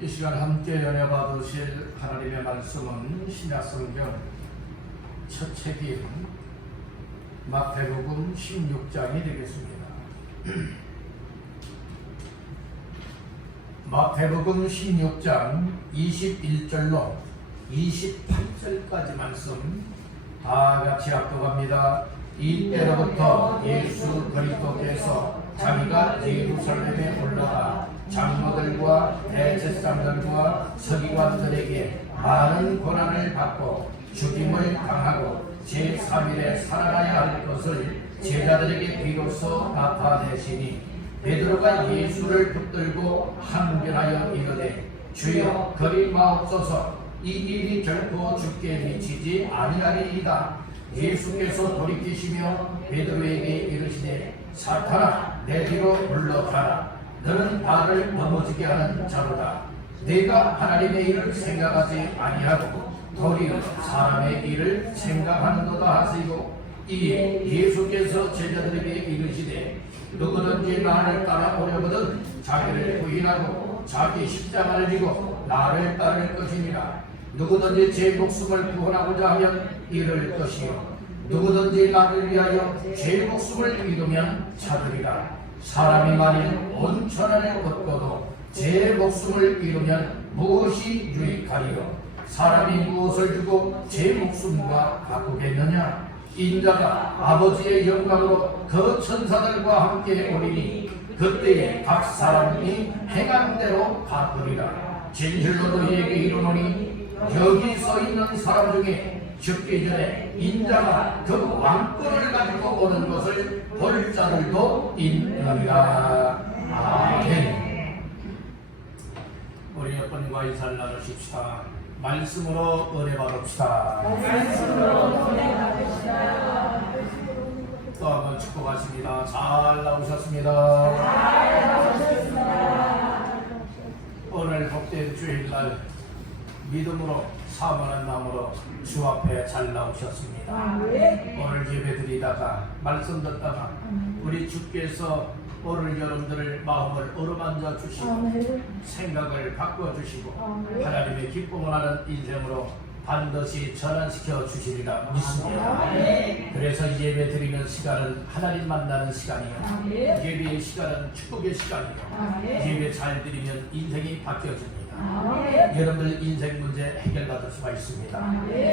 이 시간 함께 연애 받으실 하나님의 말씀은 신약성경 첫 책인 마태복음 16장이 되겠습니다. 마태복음 16장 21절로 28절까지 말씀 다 같이 합독합니다. 이때로부터 예수 그리스도께서 자기가 예루살렘에 올라가 장로들과 대제사장들과 서기관들에게 많은 고난을 받고 죽임을 당하고 제3일에 살아나야 할 것을 제자들에게 비로소 나타내시니 베드로가 예수를 붙들고 항변하여 이르되 주여 그리 마옵소서 이 일이 결코 주께 미치지 아니하리이다. 예수께서 돌이키시며 베드로에게 이르시되 사탄아 내 뒤로 물러가라. 너는 나를 넘어지게 하는 자로다. 내가 하나님의 일을 생각하지 아니하고 도리어 사람의 일을 생각하는도다 하시고 이에 예수께서 제자들에게 이르시되 누구든지 나를 따라오려거든 자기를 부인하고 자기 십자가를 지고 나를 따를 것이니라. 누구든지 제 목숨을 구원하고자 하면 잃을 것이요 누구든지 나를 위하여 제 목숨을 잃으면 찾으리라. 사람이 만일 온 천하를 얻고도 제 목숨을 잃으면 무엇이 유익하리요? 사람이 무엇을 주고 제 목숨과 바꾸겠느냐? 인자가 아버지의 영광으로 그 천사들과 함께 오리니 그때에 각 사람이 행한 대로 갚으리라. 진실로 너희에게 이르노니 여기 서 있는 사람 중에 죽기 전에 인자가 그 왕권을 가지고 오는 것을 볼 자들도 있느니라. 아멘. 우리 여러분과 인사를 나누십시다. 말씀으로 은혜 받읍시다. 또 한번 축복하십니다. 잘 나오셨습니다. 오늘 복된 주일날 믿음으로 사모하는 마음으로 주 앞에 잘 나오셨습니다. 오늘 예배 드리다가 말씀 듣다가 우리 주께서 오늘 여러분들의 마음을 어루만져 주시고 생각을 바꿔주시고 하나님의 기쁨을 하는 인생으로 반드시 전환시켜 주시리라 믿습니다. 그래서 예배 드리는 시간은 하나님 만나는 시간이요 예배의 시간은 축복의 시간이요 예배 잘 드리면 인생이 바뀌어집니다. 여러분들 인생 문제 해결받을 수가 있습니다.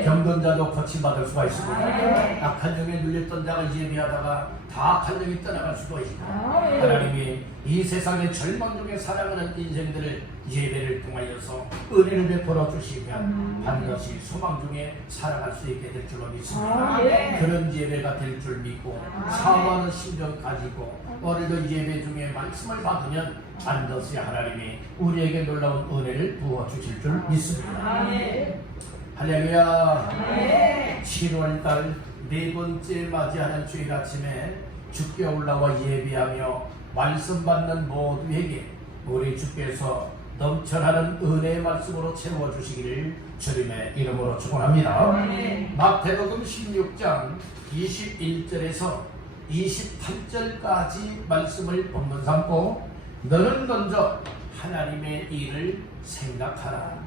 병든 자도 고침받을 수가 있습니다. 악한 영에 눌렸던 자가 예배하다가 다 악한 영이 떠나갈 수도 있습니다. 하나님이 이 세상의 절망 중에 살아가는 인생들을 예배를 통하여서 은혜를 베풀어 주시면 반드시 소망 중에 살아갈 수 있게 될 줄로 믿습니다. 그런 예배가 될 줄 믿고 사모하는 심정 가지고 오늘도 예배 중에 말씀을 받으면 반드시 하나님이 우리에게 놀라운 은혜를 부어주실 줄 믿습니다. 할렐루야. 7월달 네 번째 맞이하는 주일 아침에 주께 올라와 예배하며 말씀 받는 모두에게 우리 주께서 넘쳐나는 은혜의 말씀으로 채워주시기를 주님의 이름으로 축원합니다. 마태복음 16장 21절에서 28절까지 말씀을 본문 삼고 너는 먼저 하나님의 일을 생각하라.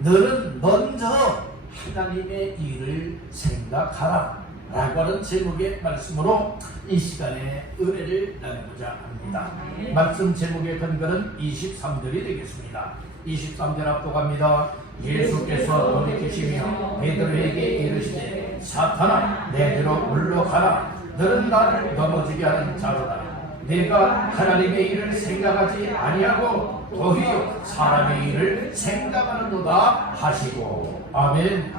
너는 먼저 하나님의 일을 생각하라 라고 하는 제목의 말씀으로 이 시간에 은혜를 나누고자 합니다. 말씀 제목의 근거는 23절이 되겠습니다. 23절 합독합니다. 예수께서 돌이키시며 베드로에게 이르시되 사탄아 내 뒤로 물러가라. 너는 나를 넘어지게 하는 자로다. 내가 하나님의 일을 생각하지 아니하고 도리어 사람의 일을 생각하는도다 하시고. 아멘.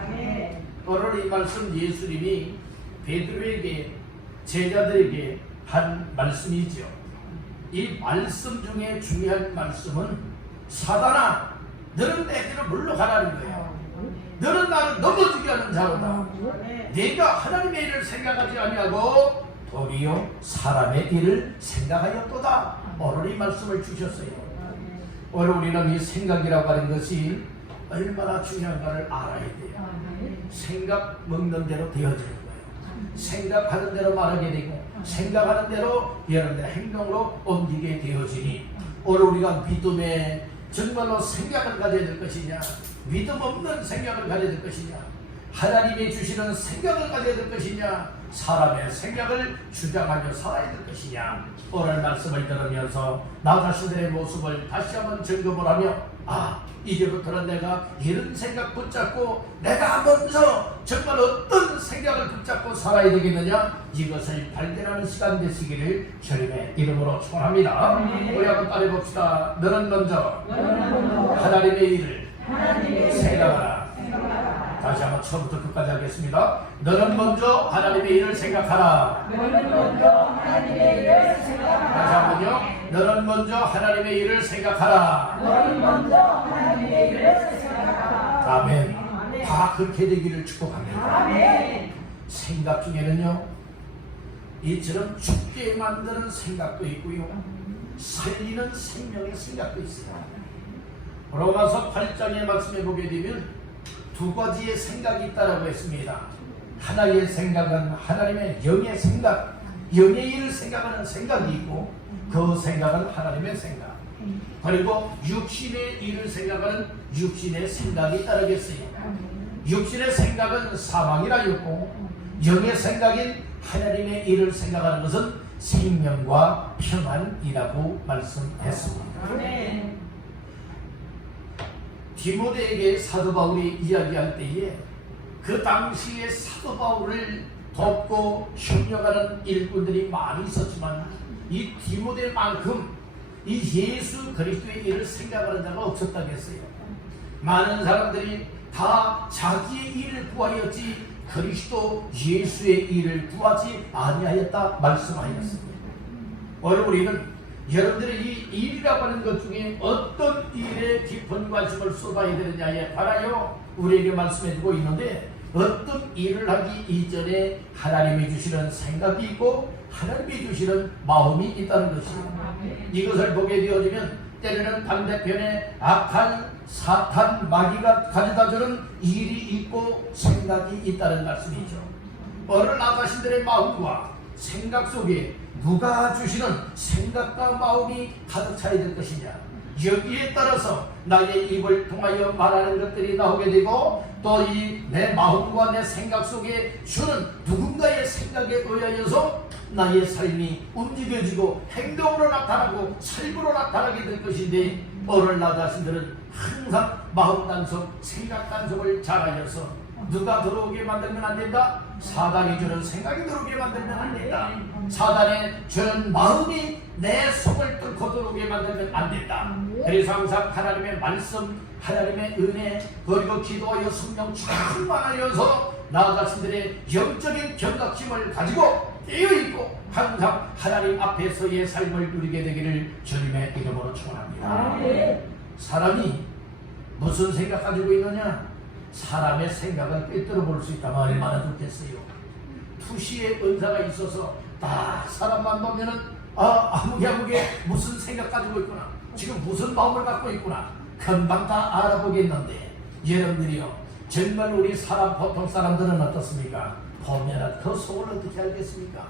오늘 이 말씀 예수님이 베드로에게 제자들에게 한 말씀이죠. 이 말씀 중에 중요한 말씀은 사단아 너는 내 뒤로 물러가라는 거예요. 너는 나를 넘어지게 하는 자로다. 내가 하나님의 일을 생각하지 아니하고 도리어 사람의 일을 생각하였도다. 오늘 이 말씀을 주셨어요. 오늘 우리는 이 생각이라고 하는 것이 얼마나 중요한가를 알아야 돼요. 생각 먹는 대로 되어지는 거예요. 생각하는 대로 말하게 되고 생각하는 대로 여러분들의 행동으로 옮기게 되어지니 오늘 우리가 믿음의 정말로 생각을 가져야 될 것이냐, 믿음 없는 생각을 가져야 될 것이냐, 하나님이 주시는 생각을 가져야 될 것이냐, 사람의 생각을 주장하며 살아야 될 것이냐. 오늘 말씀을 들으면서 나 자신들의 모습을 다시 한번 점검을 하며, 이제부터는 내가 이런 생각 붙잡고 내가 먼저 정말 어떤 생각을 붙잡고 살아야 되겠느냐, 이것을 발견하는 시간 되시기를 주님의 이름으로 축원합니다. 우리 한번 따라해봅시다. 너는 먼저 하나님의 일을 생각하라. 다시 한번 처음부터 끝까지 하겠습니다. 너는 먼저 하나님의 일을 생각하라. 다시 한번요. 너는 먼저 하나님의 일을 생각하라. 아멘. 다 그렇게 되기를 축복합니다. 아멘. 생각 중에는요, 이처럼 죽게 만드는 생각도 있고요, 살리는 생명의 생각도 있어요. 로마서 8장의 말씀에 보게 되면 두 가지의 생각이 있다라고 했습니다. 하나의 생각은 하나님의 영의 생각, 영의 일을 생각하는 생각이 있고, 그 생각은 하나님의 생각. 그리고 육신의 일을 생각하는 육신의 생각이 따르겠어요. 육신의 생각은 사망이라 했고, 영의 생각인 하나님의 일을 생각하는 것은 생명과 평안이라고 말씀했습니다. 디모데에게 사도 바울이 이야기할 때에 그 당시에 사도 바울을 돕고 협력하는 일꾼들이 많이 있었지만, 이 디모데만큼 이 예수 그리스도의 일을 생각하는 자가 없었다고 했어요. 많은 사람들이 다 자기의 일을 구하였지 그리스도 예수의 일을 구하지 아니하였다 말씀하였습니다. 오늘 우리는 여러분들의 이 일이라고 하는 것 중에 어떤 일에 깊은 관심을 쏟아야 되느냐에 관하여 우리에게 말씀해 주고 있는데, 어떤 일을 하기 이전에 하나님이 주시는 생각이 있고 하나님이 주시는 마음이 있다는 것이에요. 이것을 보게 되어지면 때로는 반대편에 악한 사탄 마귀가 가져다주는 일이 있고 생각이 있다는 말씀이죠. 오늘 나 자신들의 마음과 생각 속에 누가 주시는 생각과 마음이 가득 차야 될 것이냐, 여기에 따라서 나의 입을 통하여 말하는 것들이 나오게 되고, 또 이 내 마음과 내 생각 속에 주는 누군가의 생각에 의하여서 나의 삶이 움직여지고 행동으로 나타나고 삶으로 나타나게 될 것인데, 오늘 나 자신들은 항상 마음 단속, 생각 단속을 잘하여서 누가 들어오게 만들면 안 된다. 사단이 주는 생각이 들어오게 만들면 안 된다. 사단의 주는 마음이 내 속을 뚫고 들어오게 만들면 안 된다. 그래서 항상 하나님의 말씀, 하나님의 은혜, 그리고 기도하여 성령 충만하여서 나 자신들의 영적인 경각심을 가지고 깨어있고 항상 하나님 앞에서의 삶을 누리게 되기를 주님의 이름으로 축원합니다. 사람이 무슨 생각 가지고 있느냐? 사람의 생각을 꿰뚫어 볼 수 있다면 얼마나 좋겠어요. 투시의 은사가 있어서 딱 사람만 보면은 아무개 무슨 생각 가지고 있구나, 지금 무슨 마음을 갖고 있구나, 금방 다 알아보겠는데, 여러분들이요, 정말 우리 보통 사람들은 어떻습니까? 보면 그 속을 어떻게 알겠습니까?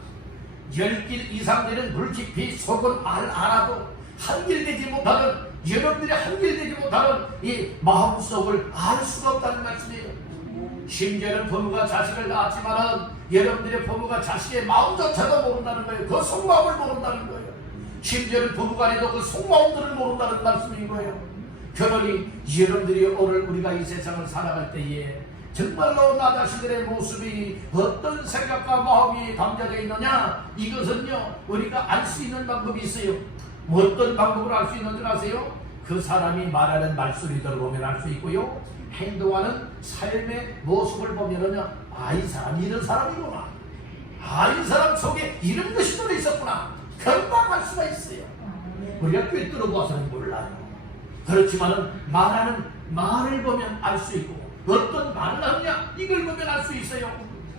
10길 이상 되는 물 깊이 속은 알아도 한길되지 못하는, 여러분들이 한길되지 못하는 이 마음속을 알 수가 없다는 말씀이에요. 심지어는 부모가 자식을 낳았지만은 여러분들의 부모가 자식의 마음조차도 모른다는 거예요. 그 속마음을 모른다는 거예요. 심지어는 부부간에도 그 속마음들을 모른다는 말씀인 거예요. 그러니 여러분들이 오늘 우리가 이 세상을 살아갈 때에 정말로 나 자신들의 모습이 어떤 생각과 마음이 담겨져 있느냐, 이것은요 우리가 알 수 있는 방법이 있어요. 어떤 방법으로 알 수 있는 줄 아세요? 그 사람이 말하는 말소리들을 보면 알 수 있고요, 행동하는 삶의 모습을 보면은요, 이 사람이 이런 사람이구나, 이 사람 속에 이런 것이 들어 있었구나, 금방 알 수가 있어요. 우리가 꿰뚫어 봐서는 몰라요. 그렇지만은 말하는 말을 보면 알 수 있고, 어떤 말을 하느냐 이걸 보면 알 수 있어요.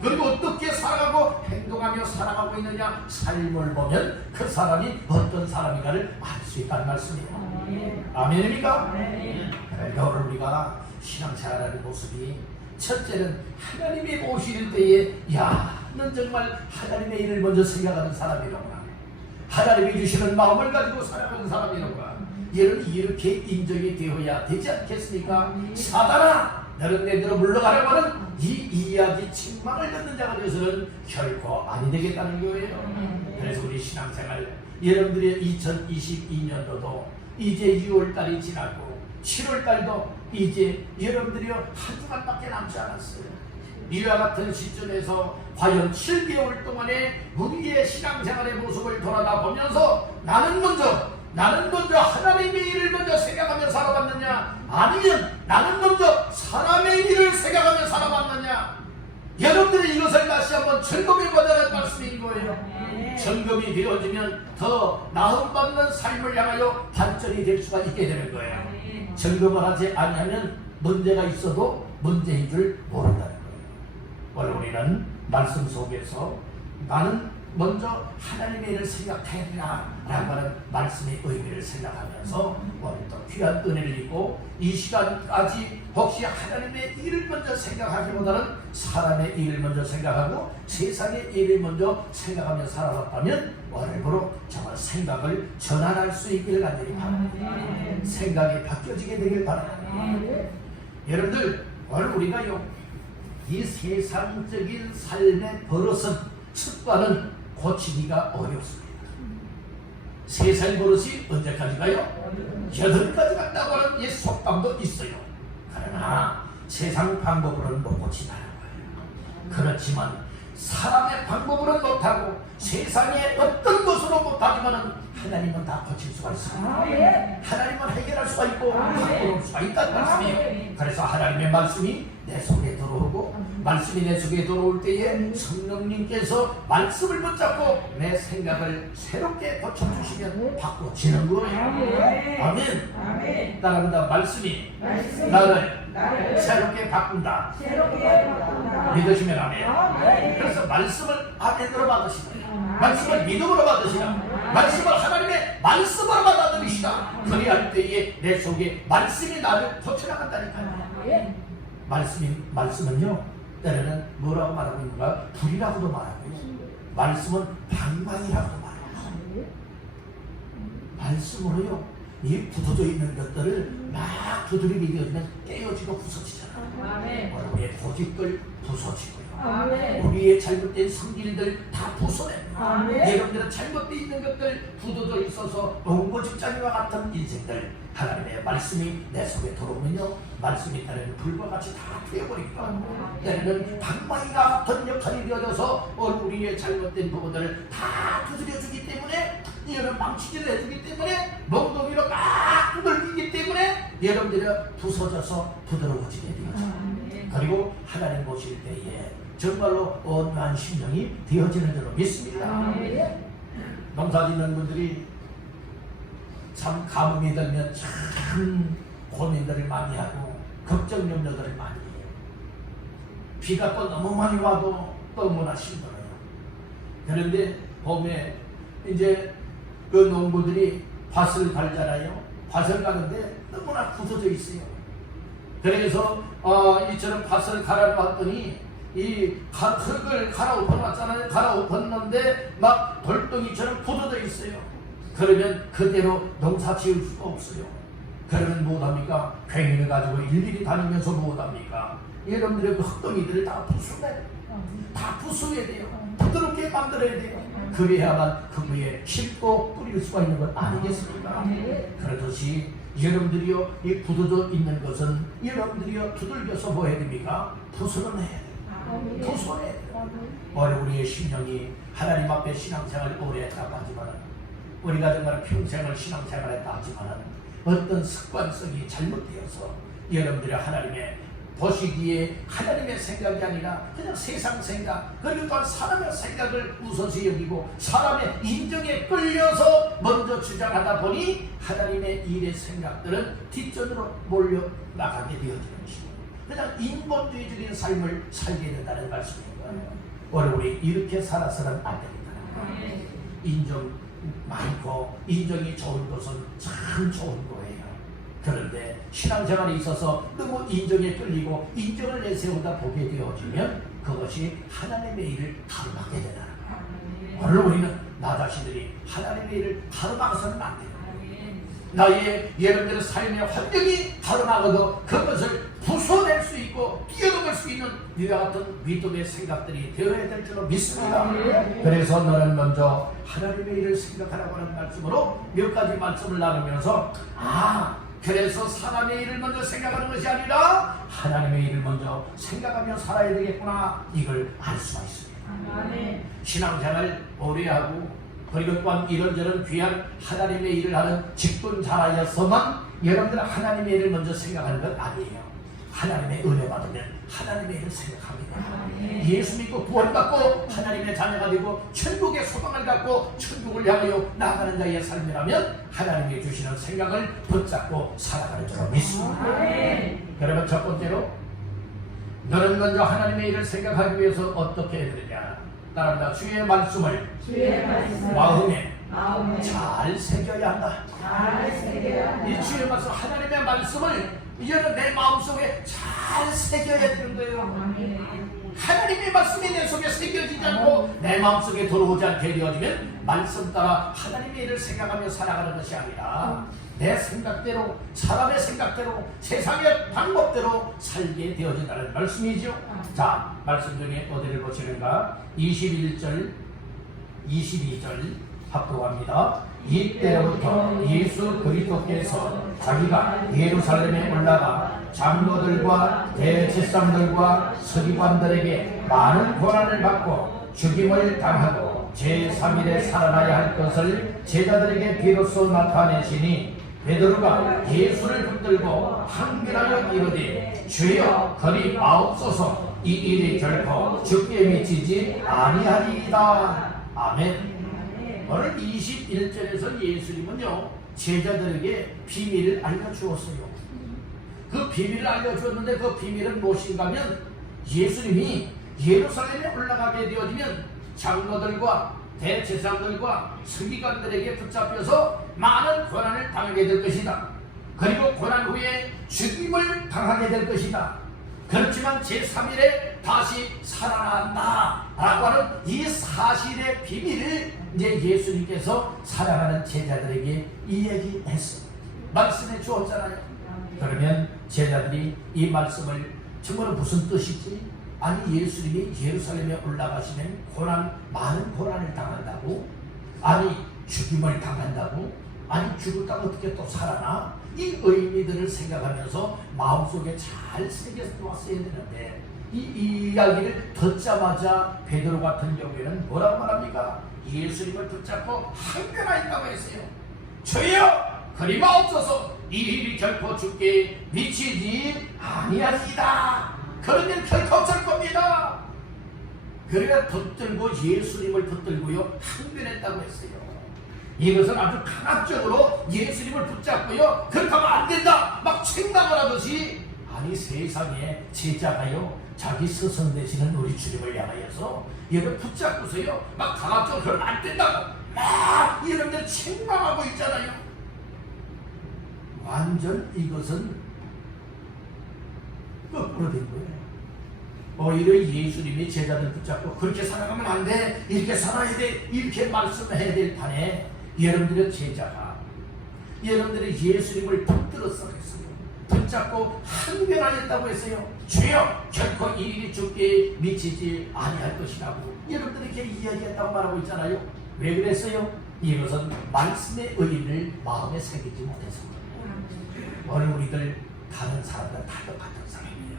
그리고 어떻게 살아가고 행동하며 살아가고 있느냐, 삶을 보면 그 사람이 어떤 사람인가를 알 수 있다는 말씀이에요. 아멘입니까? 오늘 우리가 신앙생활하는 모습이, 첫째는 하나님이 오실 때에 넌 정말 하나님의 일을 먼저 생각하는 사람이로구나, 하나님이 주시는 마음을 가지고 살아가는 사람이로구나, 이렇게 인정이 되어야 되지 않겠습니까? 사단아, 너는 내대로 물러가라고 하는 이 이야기 책망을 듣는 자가 되어서는 결코 아니 되겠다는 거예요. 그래서 우리 신앙생활, 여러분들의 2022년도도 이제 6월달이 지나고 7월달도 이제 여러분들이 한 주간밖에 남지 않았어요. 이와 같은 시점에서 과연 7개월 동안의 우리의 신앙생활의 모습을 돌아다 보면서 나는 먼저 하나님의 일을 먼저 생각하며 살아왔느냐, 아니면 나는 먼저 사람의 일을 생각하며 살아왔느냐, 여러분들이 이것을 다시 한번 점검해 보자는 말씀인 거예요. 점검이 되어지면 더 나음받는 삶을 향하여 발전이 될 수가 있게 되는 거예요. 점검을 하지 아니하면 문제가 있어도 문제인 줄 모른다는 거예요. 오늘 우리는 말씀 속에서 나는 먼저 하나님의 일을 생각해야 되나라고 하는 말씀의 의미를 생각하면서 오늘도 귀한 은혜를 입고 이 시간까지 혹시 하나님의 일을 먼저 생각하기보다는 사람의 일을 먼저 생각하고 세상의 일을 먼저 생각하며 살아왔다면 오늘부로 정말 생각을 전환할 수 있기를 간절히 바랍니다. 생각이 바뀌어지게 되길 바랍니다. 여러분들, 오늘 우리가요, 이 세상적인 삶의 버릇은, 습관은 고치기가 어렵습니다. 세상 버릇이 언제까지 가요? 여덟까지 간다고 하는 이 속담도 있어요. 그러나 세상 방법으로는 못 고친다는 거예요. 그렇지만 사람의 방법으로는 못하고 세상의 어떤 것으로 못하지만 하나님은 다 고칠 수가 있습니다. 하나님은 해결할 수가 있고 바꿀 수가 있다는 말씀이에요. 그래서 하나님의 말씀이 내 속에 들어오고 말씀이 내 속에 들어올 때에 성령님께서 말씀을 붙잡고 내 생각을 새롭게 고쳐주시면 바꿔지는 거예요. 아멘. 따라합니다. 말씀이 나를 새롭게 바꾼다. 믿으시면 아멘. 그래서 말씀을 아멘으로 받으시라. 말씀을 믿음으로 받으시라. 말씀을 하나님의 말씀으로 받아들이시라. 그리할 때에 내 속에 말씀이 나를 고쳐나간다니까요. 말씀은요, 때로는 뭐라고 말하고 있는가? 불이라고도 말하고요. 말씀은 방망이라고도 말해요. 말씀으로요, 이 굳어져 있는 것들을 막 두드리게 되면 깨어지고 부서지잖아요. 우리의 고집들 부서지고요. 우리의 잘못된 성질들 다 부숴내고, 여러분들은 잘못되어 있는 것들 굳어져 있어서 옹고집자리와 같은 인생들, 하나님의 말씀이 내 속에 들어오면요, 말씀이 때로는 불과 같이 다 되어버립니다. 때로는 방망이가 같은 역할이 되어져서 우리의 잘못된 부분들을 다 두드려주기 때문에, 여러분 망치질을 해주기 때문에, 몽둥이로 막 두들기기 때문에 여러분들이 부서져서 부드러워지게 되죠. 그리고 하나님 보실 때에 정말로 온유한 심령이 되어지는 줄로 믿습니다. 농사 짓는 분들이 참 가뭄이 들면 참 고민들을 많이 하고 걱정 염려들을 많이 해요. 비가 또 너무 많이 와도 너무나 힘들어요. 그런데 봄에 이제 그 농부들이 밭을 갈잖아요. 밭을 가는데 너무나 굳어져 있어요. 그래서 이처럼 밭을 갈아놨더니 이 흙을 갈아엎어놨잖아요. 갈아엎었는데 막 돌덩이처럼 굳어져 있어요. 그러면 그대로 농사 지을 수가 없어요. 그러면 무엇합니까? 괭이를 가지고 일일이 다니면서 무엇합니까? 여러분들의 그 흙덩이들을 다 부숴내요. 다 부숴야 돼요. 부드럽게 만들어야 돼요. 그래야만 그 위에 심고 뿌릴 수가 있는 것 아니겠습니까? 그렇듯이 여러분들이요, 이 굳어져 있는 것은 여러분들이요, 두들겨서 뭐 해야 됩니까? 부숴내야 돼요. 부숴내야 돼요. 오늘 우리의 심령이 하나님 앞에 신앙생활을 오래 했다고 하지만, 우리가 정말 평생을 신앙생활을 했다 하지만 어떤 습관성이 잘못되어서 여러분들이 하나님의 보시기에 하나님의 생각이 아니라 그냥 세상 생각, 그리고 또한 사람의 생각을 우선시 여기고 사람의 인정에 끌려서 먼저 주장하다 보니 하나님의 일의 생각들은 뒷전으로 몰려나가게 되어지는 것이고 그냥 인본주의적인 삶을 살게 된다는 말씀입니다. 오늘 우리 이렇게 살아서는 안 됩니다. 인정 많고 인정이 좋은 것은 참 좋은 거예요. 그런데 신앙생활에 있어서 너무 인정에 끌리고 인정을 내세우다 보게 되어지면 그것이 하나님의 일을 가로막게 되는 거예요. 오늘 우리는 나 자신들이 하나님의 일을 가로막아서는 안 돼요. 나의 여러분들의 삶의 환경이 달아나고도 그것을 부숴낼 수 있고 뛰어넘을 수 있는 이와 같은 믿음의 생각들이 되어야 될 줄로 믿습니다. 그래서 너는 먼저 하나님의 일을 생각하라고 하는 말씀으로 몇 가지 말씀을 나누면서 그래서 사람의 일을 먼저 생각하는 것이 아니라 하나님의 일을 먼저 생각하며 살아야 되겠구나, 이걸 알 수가 있습니다. 신앙생활 오래 하고 그리고 또한 이런저런 귀한 하나님의 일을 하는 직분자라여서만 여러분들은 하나님의 일을 먼저 생각하는 건 아니에요. 하나님의 은혜 받으면 하나님의 일을 생각합니다. 예수 믿고 구원받고 하나님의 자녀가 되고 천국의 소망을 갖고 천국을 향하여 나아가는 자의 삶이라면 하나님이 주시는 생각을 붙잡고 살아가는 줄로 믿습니다. 그러면 첫 번째로 너는 먼저 하나님의 일을 생각하기 위해서 어떻게 해야 되느냐, 따라합니다. 주의 말씀을 마음에 잘 새겨야 한다. 이 주의 말씀, 하나님의 말씀을 이제는 내 마음속에 잘 새겨야 되는 거예요. 하나님의 말씀이 내 속에 새겨지지 않고 내 마음속에 들어오지 않게 되어지면 말씀 따라 하나님의 일을 생각하며 살아가는 것이 아니라 내 생각대로, 사람의 생각대로, 세상의 방법대로 살게 되어진다는 말씀이죠. 자, 말씀 중에 어디를 보시는가? 21절, 22절 합독합니다. 이때로부터 예수 그리스도께서 자기가 예루살렘에 올라가 장로들과 대제사장들과 서기관들에게 많은 고난을 받고 죽임을 당하고 제3일에 살아나야 할 것을 제자들에게 비로소 나타내시니 베드로가 예수를 붙들고 항변하여 이르되 주여 그리 마옵소서, 이 일이 결코 죽게 미치지 아니하리이다. 아멘. 오늘 21절에서 예수님은요 제자들에게 비밀을 알려주었어요. 그 비밀을 알려주었는데 그 비밀은 무엇인가 하면 예수님이 예루살렘에 올라가게 되어지면 장로들과 대제사장들과 서기관들에게 붙잡혀서 많은 고난을 당하게 될 것이다. 그리고 고난 후에 죽임을 당하게 될 것이다. 그렇지만 제3일에 다시 살아난다 라고 하는 이 사실의 비밀을 이제 예수님께서 사랑하는 제자들에게 이야기했어요. 말씀해 주었잖아요. 그러면 제자들이 이 말씀을 정말 무슨 뜻이지? 아니 예수님이 예루살렘에 올라가시면 많은 고난을 당한다고? 아니 죽임을 당한다고? 아니 죽었다가 어떻게 또 살아나? 이 의미들을 생각하면서 마음속에 잘 새겨서 왔어야 되는데 이 이야기를 듣자마자 베드로 같은 경우에는 뭐라고 말합니까? 예수님을 붙잡고 항변하였다고 했어요. 주여 그리 마옵소서, 이 일이 결코 죽게 미치지 아니하리이다. 그러면 결코 없을 겁니다. 그래야 붙들고 예수님을 붙들고요 항변했다고 했어요. 이것은 아주 강압적으로 예수님을 붙잡고요 그렇게 하면 안 된다 막 책망을 하듯이, 아니 세상에 제자가요 자기 스승 되시는 우리 주님을 향하여서 얘를 붙잡고서요 막 강압적으로 그러면 안 된다고 막 이런데 책망하고 있잖아요. 완전 이것은 거꾸로 된 거예요. 오히려 예수님이 제자들 붙잡고 그렇게 살아가면 안 돼, 이렇게 살아야 돼, 이렇게 말씀해야 될 판에 여러분들의 제자가 여러분들이 예수님을 붙들었어 했어요. 붙잡고 항변하였다고 했어요. 주여 결코 이 일이 죽게 미치지 아니할 것이라고 여러분들에게 이야기했다고 말하고 있잖아요. 왜 그랬어요? 이것은 말씀의 의미를 마음에 새기지 못해서. 오늘 우리들 다른 사람들 다 똑같은 사람이에요.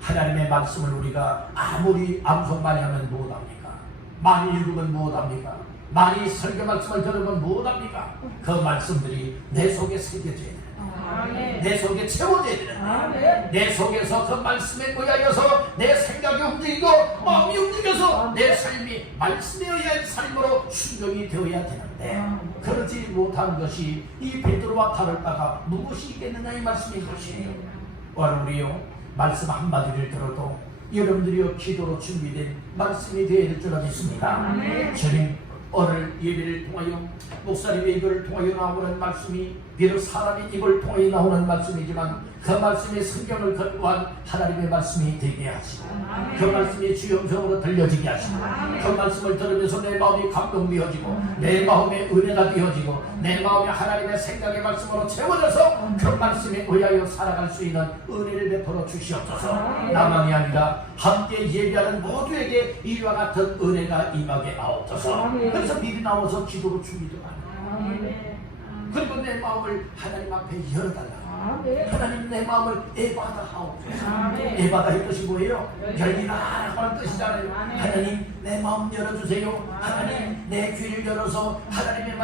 하나님의 말씀을 우리가 아무리 암송 많이 하면 못합니까? 많이 읽으면 못합니까? 많이 설교 말씀을 들으면 못합니까? 그 말씀들이 내 속에 새겨져야 돼요. 내 속에 채워져야 되는데 내 속에서 그 말씀에 의하여서 내 생각이 움직이고 마음이 움직여서 내 삶이 말씀에 의한 삶으로 순종이 되어야 되는데 그러지 못한 것이 이 베드로와 다를 바가 무엇이 있겠느냐 이 말씀인 것이에요. 오늘 우리요 말씀 한마디를 들어도 여러분들이요 기도로 준비된 말씀이 되어야 될 줄 믿습니다. 주님 오늘 예배를 통하여 목사님의 입을 통하여 나오는 말씀이 비록 사람의 입을 통하여 나오는 말씀이지만 그 말씀이 성경을 근거한 하나님의 말씀이 되게 하시고 그 말씀이 주의 음성으로 들려지게 하시고 그 말씀을 들으면서 내 마음이 감동되어지고 내 마음에 은혜가 되어지고 내 마음에 하나님의 생각의 말씀으로 채워져서 그 말씀에 의하여 살아갈 수 있는 은혜를 베풀어 주시옵소서. 나만이 아니라 함께 예배하는 모두에게 이와 같은 은혜가 임하게 하옵소서. 그래서 미리 나와서 기도로 준비도 하는 그리고 내 마음을 하나님 앞에 열어달라. 하나님 내 마음을 에바다 하옵소서. 에바다의 뜻이 뭐예요? 열리라 하는 뜻이잖아요. 하나님 내 마음 열어주세요. 하나님 내 귀를 열어서 하나님의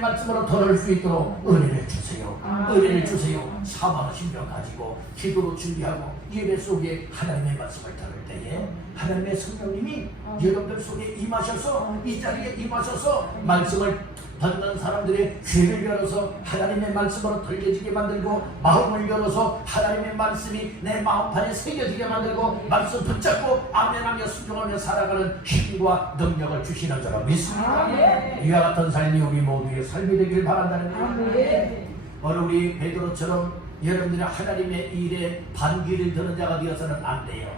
말씀으로 들을 수 있도록 은혜를 주세요. 은혜를 주세요. 사모하는 심정 가지고 기도로 준비하고 예배 속에 하나님의 말씀을 들을 때에 하나님의 성령님이 여러분들 속에 임하셔서 이 자리에 임하셔서 말씀을 듣는 사람들의 귀를 열어서 하나님의 말씀으로 들려지게 만들고 마음을 열어서 하나님의 말씀이 내 마음판에 새겨지게 만들고 말씀 붙잡고 아멘하며 순종하며 살아가는 힘과 능력을 주시는 줄로 믿습니다. 이와 같은 삶이 우리 모두의 삶이 되길 바란다는 거예요. 오늘 우리 베드로처럼 여러분들이 하나님의 일에 반기를 드는 자가 되어서는 안 돼요.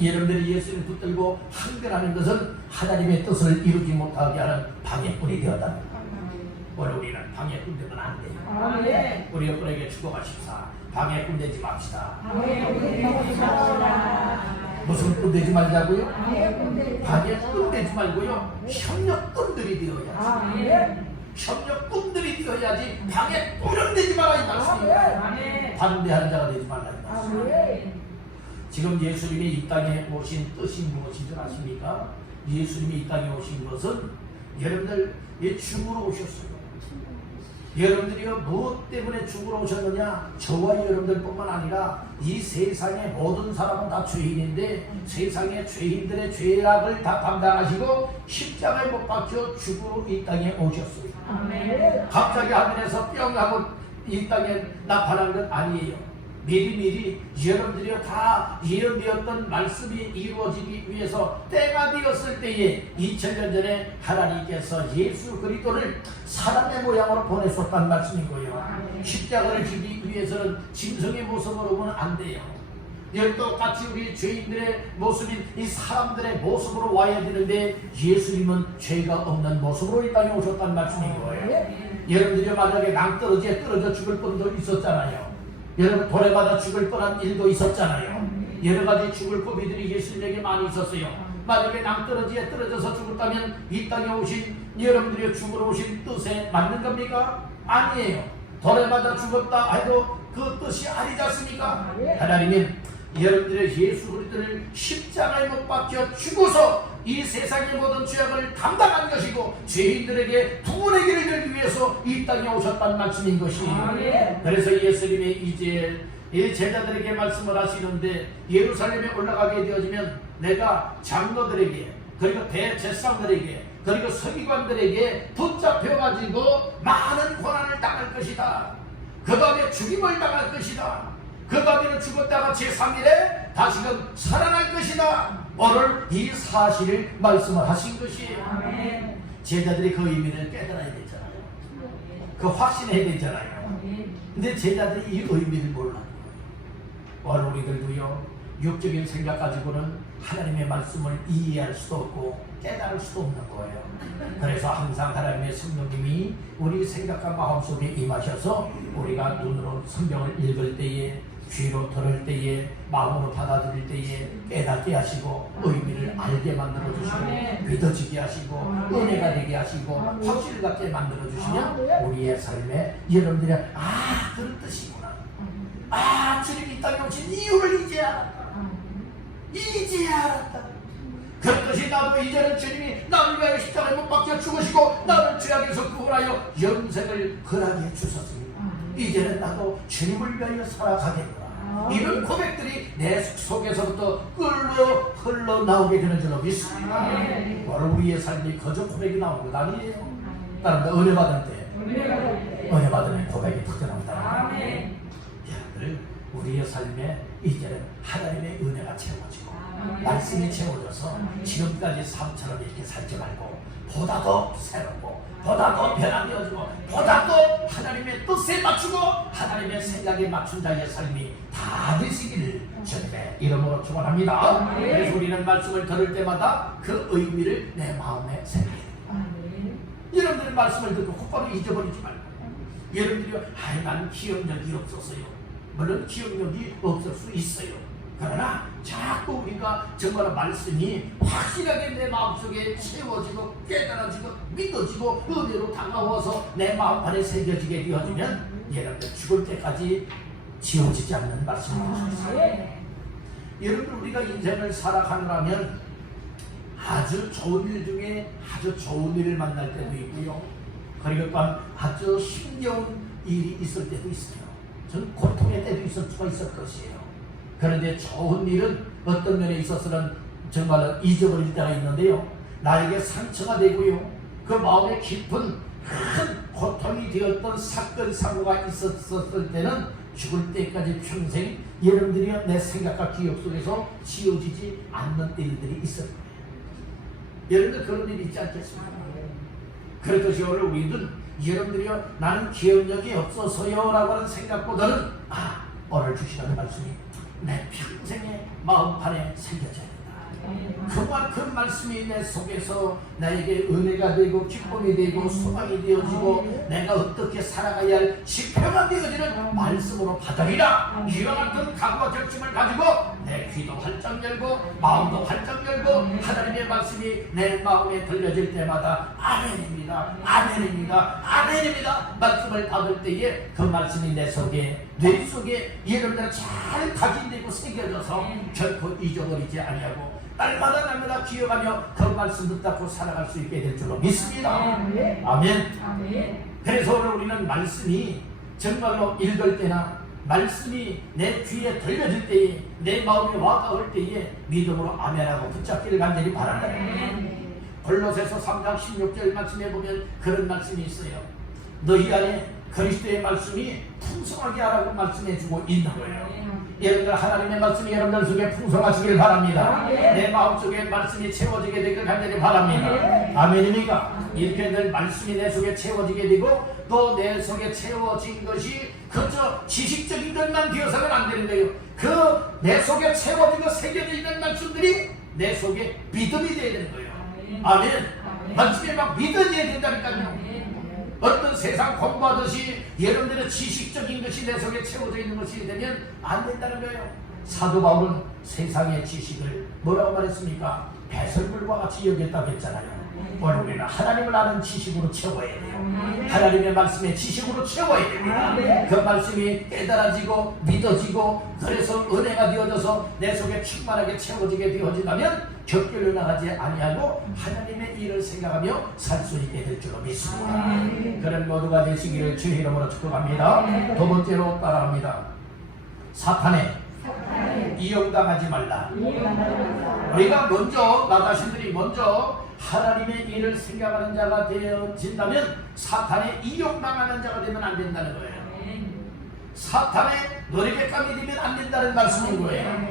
여러분들이 예수를 붙들고 항변하는 것은 하나님의 뜻을 이루지 못하게 하는 방해꾼이 되었다. 오늘 우리는 방해꾼 되면 안 돼요. 우리 여러분에게 축복하십사. 방해꾼 되지 맙시다. 무슨 꾼 되지 말자고요? 방해꾼 되지 말고요. 협력꾼들이 되어야지. 협력꾼들이 되어야지 방해꾼은 되지 말아야 말씀이에요. 반대하는 자가 되지 말아야 말씀이에요. 지금 예수님이 이 땅에 오신 뜻이 무엇인 줄 아십니까? 예수님이 이 땅에 오신 것은 여러분들 죽으러 오셨어요. 여러분들이요 무엇 때문에 죽으러 오셨느냐? 저와 여러분들뿐만 아니라 이 세상의 모든 사람은 다 죄인인데 세상의 죄인들의 죄악을 다 감당하시고 십자가에 못 박혀 죽으러 이 땅에 오셨어요. 갑자기 하늘에서 뿅 하고 이 땅에 나타난 건 아니에요. 미리미리 여러분들이 다 예언되었던 말씀이 이루어지기 위해서 때가 되었을 때에 2000년 전에 하나님께서 예수 그리스도를 사람의 모양으로 보내셨다는 말씀인 거예요. 십자가를 지기 위해서는 짐승의 모습으로 오면 안 돼요. 똑같이 우리 죄인들의 모습인 이 사람들의 모습으로 와야 되는데 예수님은 죄가 없는 모습으로 이 땅에 오셨다는 말씀인 거예요. 여러분들이 만약에 낭떠러지에 떨어져 죽을 뻔도 있었잖아요. 여러분 돌에 맞아 죽을 뻔한 일도 있었잖아요. 여러 가지 죽을 고비들이 예수님에게 많이 있었어요. 만약에 낭떠러지에 떨어져서 죽었다면 이 땅에 오신 여러분들이 죽으러 오신 뜻에 맞는 겁니까? 아니에요. 돌에 맞아 죽었다 해도 그 뜻이 아니지 않습니까? 하나님은 여러분들의 예수 그리스도를 십자가에 못 박혀 죽어서 이 세상의 모든 죄악을 담당한 것이고 죄인들에게 구원의 길을 열기 위해서 이 땅에 오셨다는 말씀인 것이에요. 그래서 예수님이 이제 제자들에게 말씀을 하시는데 예루살렘에 올라가게 되어지면 내가 장로들에게 그리고 대제사장들에게 그리고 서기관들에게 붙잡혀가지고 많은 고난을 당할 것이다. 그 다음에 죽임을 당할 것이다. 그 다음에는 죽었다가 제3일에 다시금 살아날 것이다. 오늘 이 사실을 말씀을 하신 것이에요. 제자들이 그 의미를 깨달아야 되잖아요. 그 확신해야 되잖아요. 근데 제자들이 이 의미를 몰라요. 오늘 우리들도요 육적인 생각 가지고는 하나님의 말씀을 이해할 수도 없고 깨달을 수도 없는 거예요. 그래서 항상 하나님의 성령님이 우리 생각과 마음속에 임하셔서 우리가 눈으로 성경을 읽을 때에 귀로 들을 때에 마음으로 받아들일 때에 깨닫게 하시고 의미를 알게 만들어 주시고 믿어지게 하시고 은혜가 되게 하시고 확신을 갖게 만들어 주시면 우리의 삶에 여러분들이 그런 뜻이구나. 주님이 이 땅에 오신 이유를 이제 알았다. 이제 알았다. 그런 것이 나도 이제는 주님이 나를 위하여 십자가에 못 박혀 죽으시고 나를 죄악에서 구원하여 영생을 허락해 주셨습니다. 이제는 나도 주님을 위하여 살아가겠구나. 이런 고백들이 내 속에서부터 흘러나오게 되는 줄로 믿습니다. 바로 우리의 삶이 거저 고백이 나오는 것 아니에요. 다른 은혜 받을 때 은혜 받으면 고백이 탁 나옵니다. 여러분들 우리의 삶에 이제는 하나님의 은혜가 채워지고 말씀이 채워져서 지금까지 삶처럼 이렇게 살지 말고 보다 더 새롭고 보다 더 변화되어지고 보다 더 하나님의 뜻에 맞추고 하나님의 생각에 맞춘 자의 삶이 다 되시기를 주님의 이름으로 축원합니다. 그래서 우리는 말씀을 들을 때마다 그 의미를 내 마음에 새깁니다. 여러분들의 말씀을 듣고 곧바로 잊어버리지 말고, 여러분들이 나는 기억력이 없어서요. 물론 기억력이 없을 수 있어요. 그러나 자꾸 우리가 정말 말씀이 확실하게 내 마음속에 채워지고 깨달아지고 믿어지고 은혜로 다가와서 내 마음판에 새겨지게 되어지면 여러분들 죽을 때까지 지워지지 않는 말씀이 될 수 있어요. 여러분들 우리가 인생을 살아가려면 아주 좋은 일 중에 아주 좋은 일을 만날 때도 있고요. 그리고 또한 아주 힘겨운 일이 있을 때도 있어요. 전 고통의 때도 있을 수가 있을 것이에요. 그런데 좋은 일은 어떤 면에 있어서는 정말 잊어버릴 때가 있는데요. 나에게 상처가 되고요. 그 마음에 깊은 큰 고통이 되었던 사건 사고가 있었을 때는 죽을 때까지 평생 여러분들이 내 생각과 기억 속에서 지워지지 않는 일들이 있을 거예요. 여러분들 그런 일이 있지 않겠습니까? 그렇듯이 오늘 우리는 여러분들이 나는 기억력이 없어서요 라고 하는 생각보다는 오늘 주시는 말씀이 내 평생의 마음판에 새겨져야 된다. 그 말씀이 내 속에서 나에게 은혜가 되고 기쁨이 되고 소망이 되어지고 내가 어떻게 살아가야 할 지표가 되어지는 말씀으로 받으리라. 이와 같은 각오와 결심을 가지고 내 귀도 활짝 열고 마음도 활짝 열고 하나님의 말씀이 내 마음에 들려질 때마다 아멘입니다, 아멘입니다, 아멘입니다 말씀을 받을 때에 그 말씀이 내 속에 뇌 속에 여러분들 잘 각인되고 새겨져서 결코 잊어버리지 아니하고 날마다 기억하며 그 말씀 붙잡고 살아갈 수 있게 될 줄로 믿습니다. 아멘. 그래서 오늘 우리는 말씀이 정말로 읽을 때나 말씀이 내 귀에 들려질 때에 내 마음에 와닿을 때에 믿음으로 아멘하고 붙잡기를 간절히 바란다. 골로새서 3장 16절 말씀에 보면 그런 말씀이 있어요. 너희 안에 그리스도의 말씀이 풍성하게 하라고 말씀해주고 있는 거예요. 여러분들 하나님의 말씀이 여러분들 속에 풍성하시길 바랍니다. 내 마음속에 말씀이 채워지게 되길 간절히 바랍니다. 아멘입니까? 이렇게 늘 말씀이 내 속에 채워지게 되고 또 내 속에 채워진 것이 그저 지식적인 것만 되어서는 안 되는 거예요. 그 내 속에 채워지고 새겨져 있는 말씀들이 내 속에 믿음이 되어야 되는 거예요. 아멘. 말씀이 막 믿어져야 된다니까요. 어떤 세상 공부하듯이 여러분들의 지식적인 것이 내 속에 채워져 있는 것이 되면 안 된다는 거예요. 사도 바울은 세상의 지식을 뭐라고 말했습니까? 배설물과 같이 여겼다고 했잖아요. 오늘 우리는 하나님을 아는 지식으로 채워야 돼요. 하나님의 말씀의 지식으로 채워야 됩니다. 그 말씀이 깨달아지고 믿어지고 그래서 은혜가 되어져서 내 속에 충만하게 채워지게 되어진다면 격결로 나가지 아니하고 하나님의 일을 생각하며 살 수 있게 될 줄로 믿습니다. 그런 모두가 되시기를 주의 이름으로 축복합니다. 두 번째로 따라합니다. 사탄에 이용당하지 말라. 우리가 먼저 나 자신들이 먼저 하나님의 일을 생각하는 자가 되어진다면 사탄에 이용당하는 자가 되면 안 된다는 거예요. 사탄의 노래백감이 되면 안 된다는 말씀인 거예요.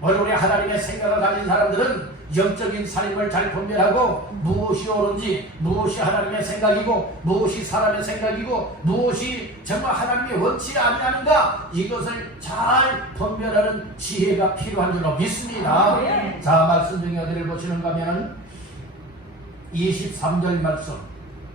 오늘 우리 하나님의 생각을 가진 사람들은 영적인 삶을 잘 분별하고 무엇이 옳은지 무엇이 하나님의 생각이고 무엇이 사람의 생각이고 무엇이 정말 하나님이 원치 아니하는가 이것을 잘 분별하는 지혜가 필요한 줄로 믿습니다. 자, 말씀 중에 어디를 보시는가 하면 23절 말씀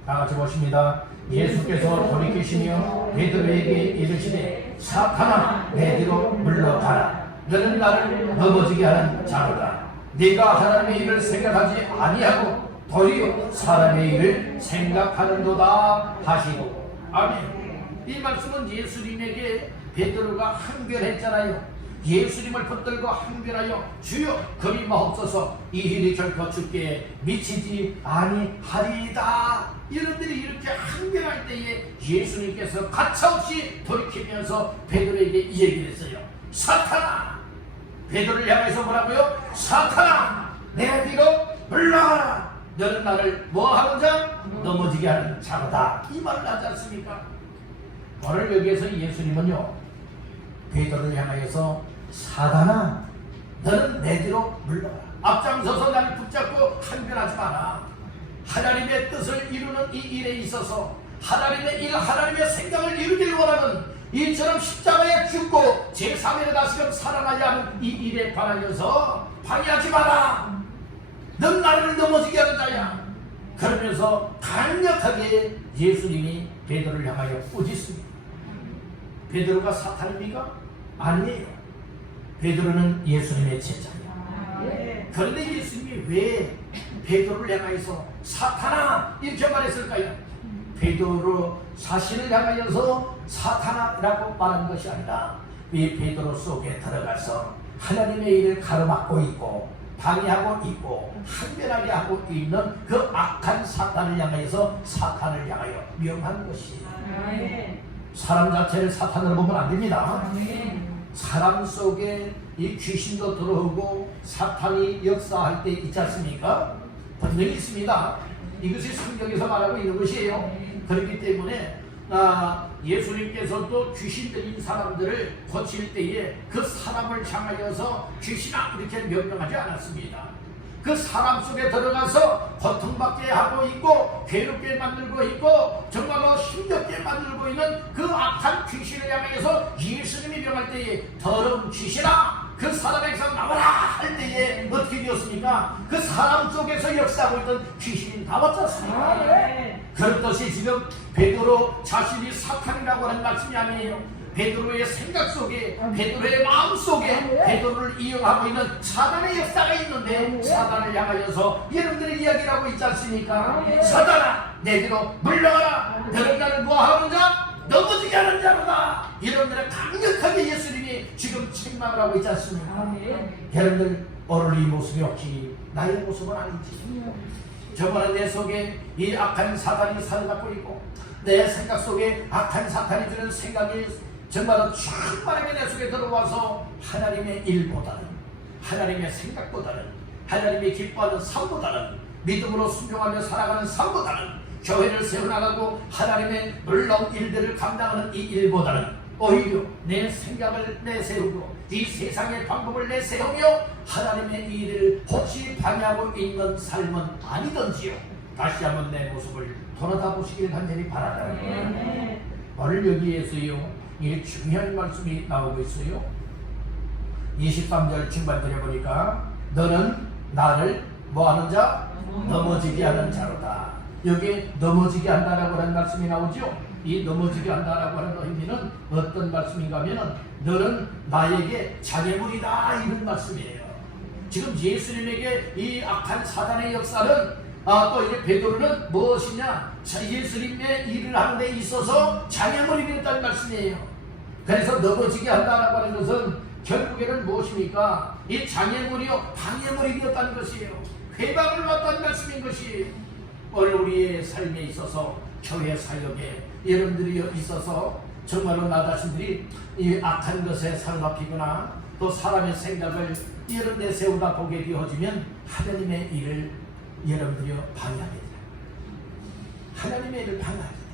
다 같이 보십니다. 예수께서 돌이키시며 베드로에게 이르시되 사탄아 내 뒤로 물러가라. 너는 나를 넘어지게 하는 자로다. 네가 하나님의 일을 생각하지 아니하고 도리어 사람의 일을 생각하는도다 하시고. 아멘. 이 말씀은 예수님에게 베드로가 항변했잖아요. 예수님을 붙들고 항변하여 주여 그리 마옵소서 이 일이 결코 주께 미치지 아니하리이다. 이런들이 이렇게 항변할 때에 예수님께서 가차없이 돌이키면서 베드로에게 이 얘기를 했어요. 사탄아, 베드로를 향해서 뭐라고요? 사탄아 내 뒤로 물러가라. 너는 나를 뭐하는 자? 넘어지게 하는 자로다. 이 말을 하지 않습니까? 오늘 여기에서 예수님은요 베드로를 향하여서 사탄아 너는 내 뒤로 물러가라. 앞장서서 나를 붙잡고 항변하지 마라. 하나님의 뜻을 이루는 이 일에 있어서 하나님의 일, 하나님의 생각을 이루길 원하는 이처럼 십자가에 죽고 제3일에 다시금 살아나지 않은 이 일에 관하여서 방해하지 마라. 넌 나를 넘어지게 하는 자야. 그러면서 강력하게 예수님이 베드로를 향하여 꾸짖습니다. 베드로가 사탄입니까? 아니에요. 베드로는 예수님의 제자예요. 그런데 예수님이 왜 베드로를 향하여서 사탄아 이렇게 말했을까요? 베드로 자신을 향하여서 사탄아라고 말한 것이 아니라 이 베드로 속에 들어가서 하나님의 일을 가로막고 있고 방해하고 있고 한변하게 하고 있는 그 악한 사탄을 향하여서 사탄을 향하여 명한 것이에요. 사람 자체를 사탄으로 보면 안 됩니다. 사람 속에 이 귀신도 들어오고 사탄이 역사할 때 있지 않습니까? 분명히 있습니다. 이것이 성경에서 말하고 있는 것이에요. 그렇기 때문에 예수님께서도 귀신 들린 사람들을 고칠 때에 그 사람을 향하여서 귀신아 이렇게 명령하지 않았습니다. 그 사람 속에 들어가서 고통받게 하고 있고 괴롭게 만들고 있고 정말로 힘겹게 만들고 있는 그 악한 귀신을 향해서 예수님이 명할 때에 더러운 귀신아 그 사람에게서 나와라 할 때에 어떻게 되었습니까? 그 사람 속에서 역사하고 있던 귀신이 나왔지 않습니까? 그렇듯이 지금 베드로 자신이 사탄이라고 하는 말씀이 아니에요. 베드로의 생각 속에 베드로의 마음 속에 베드로를 이용하고 있는 사단의 역사가 있는데 사단을 향하여서 여러분들의 이야기를 하고 있지 않습니까? 사단아 내게로 물러가라. 너는 나를 뭐하는 자? 넘어지게 하는 자로다. 여러분들은 강력하게 예수님이 지금 책망을 하고 있지 않습니까? 여러분들 오늘 이 모습이 혹시 나의 모습은 아닌지 저번에 내 속에 이 악한 사단이 살아가고 있고 내 생각 속에 악한 사탄이 드는 생각이 정말로 충만하게 내 속에 들어와서 하나님의 일보다는 하나님의 생각보다는 하나님의 기뻐하는 삶보다는 믿음으로 순종하며 살아가는 삶보다는 교회를 세워나가고 하나님의 놀라운 일들을 감당하는 이 일보다는 오히려 내 생각을 내세우고 이 세상의 방법을 내세우며 하나님의 일을 혹시 방해하고 있는 삶은 아니던지요. 다시 한번 내 모습을 돌아다 보시길 간절히 바라다. 오늘 여기에서요 이게 중요한 말씀이 나오고 있어요. 23절 중반절에 보니까 너는 나를 뭐하는 자? 넘어지게 하는 자로다. 여기에 넘어지게 한다라고 하는 말씀이 나오죠. 이 넘어지게 한다라고 하는 의미는 어떤 말씀인가 하면 너는 나에게 장애물이다 이런 말씀이에요. 지금 예수님에게 이 악한 사단의 역사는 또 이제 베드로는 무엇이냐? 예수님의 일을 하는 데 있어서 장애물이 되었다는 말씀이에요. 그래서 넘어지게 한다라고 하는 것은 결국에는 무엇입니까? 이 장애물이요 방해물이 되었다는 것이에요. 회방을 왔다는 말씀인 것이에요. 오늘 우리의 삶에 있어서 교회 사역에 여러분들이 있어서 정말로 나 자신들이 이 악한 것에 사로잡히거나 또 사람의 생각을 여러분 내세우다 보게 되어지면 하나님의 일을 여러분들이 방해하게 돼요. 하나님의 일을 방해하게 돼요.